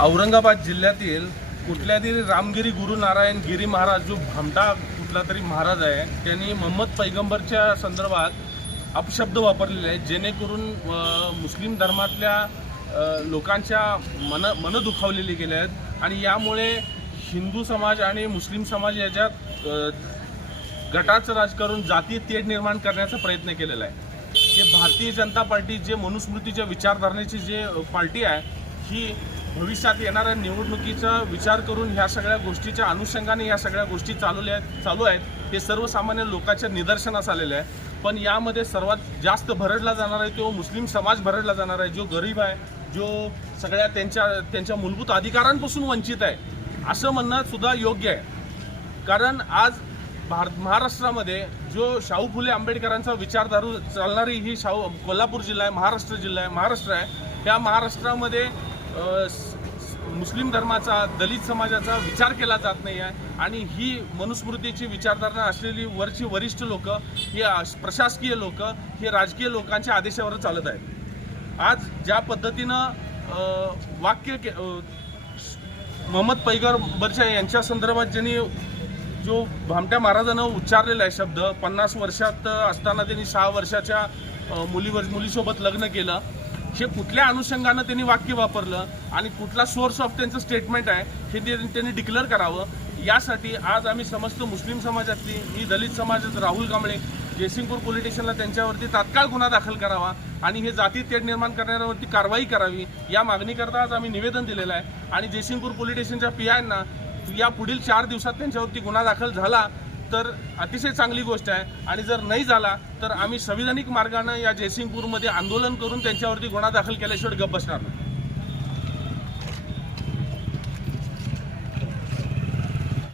औरंगाबाद जिल्ह्यातील कुठल्या तरी रामगिरी गुरु नारायण गिरी महाराज जो भामटा कुठला तरी महाराज आहे त्यांनी मोहम्मद पैगंबरच्या संदर्भात अपशब्द वापरलेले आहेत जेणेकरून मुस्लिम धर्मातल्या लोकांच्या मन मनं दुखावलेली गेले आहेत. आणि यामुळे हिंदू समाज आणि मुस्लिम समाज याच्यात गटाचं राजकारण जातीय तेढ निर्माण करण्याचा प्रयत्न केलेला आहे. जे भारतीय जनता पार्टी जे मनुस्मृतीच्या विचारधारणेची जे पार्टी आहे ही भविष्यात येणाऱ्या निवडणुकीचा विचार करून ह्या सगळ्या गोष्टीच्या अनुषंगाने ह्या सगळ्या गोष्टी चालवल्या आहेत चालू आहेत हे सर्वसामान्य लोकांच्या निदर्शनास आलेलं आहे. पण यामध्ये सर्वात जास्त भरडला जाणार आहे तो मुस्लिम समाज भरडला जाणार आहे जो गरीब आहे जो सगळ्या त्यांच्या त्यांच्या मूलभूत अधिकारांपासून वंचित आहे असं म्हणणं सुद्धा योग्य आहे. कारण आज भारत महाराष्ट्रामध्ये जो शाहू फुले आंबेडकरांचा विचारधारू चालणारी ही शाहू कोल्हापूर जिल्हा आहे महाराष्ट्र जिल्हा आहे महाराष्ट्र आहे. त्या महाराष्ट्रामध्ये मुस्लिम धर्माचा दलित समाजाचा विचार केला जात नाही आहे आणि ही मनुस्मृतीची विचारधारणा असलेली वरची वरिष्ठ लोक ही प्रशासकीय लोक हे राजकीय लोकांच्या आदेशावर चालत आहेत. आज ज्या पद्धतीनं वाक्य के- मोहम्मद पैगर पैगंबरच्या यांच्या संदर्भात ज्यांनी जो भामट्या महाराजानं उच्चारलेला आहे शब्द पन्नास वर्षात असताना त्यांनी सहा वर्षाच्या मुलीवर मुलीसोबत लग्न केलं हे कुठल्या अनुषंगानं त्यांनी वाक्य वापरलं आणि कुठला सोर्स ऑफ त्यांचं स्टेटमेंट आहे हे ते- त्यांनी डिक्लेअर करावं. यासाठी आज आम्ही समस्त मुस्लिम समाजातली मी दलित समाजात राहुल कांबळे जयसिंगपूर पोलीस स्टेशनला त्यांच्यावरती तात्काळ गुन्हा दाखल करावा आणि हे जाती तेढ निर्माण करणाऱ्यावरती कारवाई करावी या मागणीकरता आज आम्ही निवेदन दिलेलं आहे. आणि जयसिंगपूर पोलीस स्टेशनच्या पी आयना या पुढील चार दिवसात त्यांच्यावरती गुन्हा दाखल झाला तर अतिशय चांगली गोष्ट आहे. आणि जर नाही झाला तर आम्ही संविधानिक मार्गानं या जयसिंगपूरमध्ये आंदोलन करून त्यांच्यावरती गुन्हा दाखल केल्याशिवाय गप्प बसणार नाही.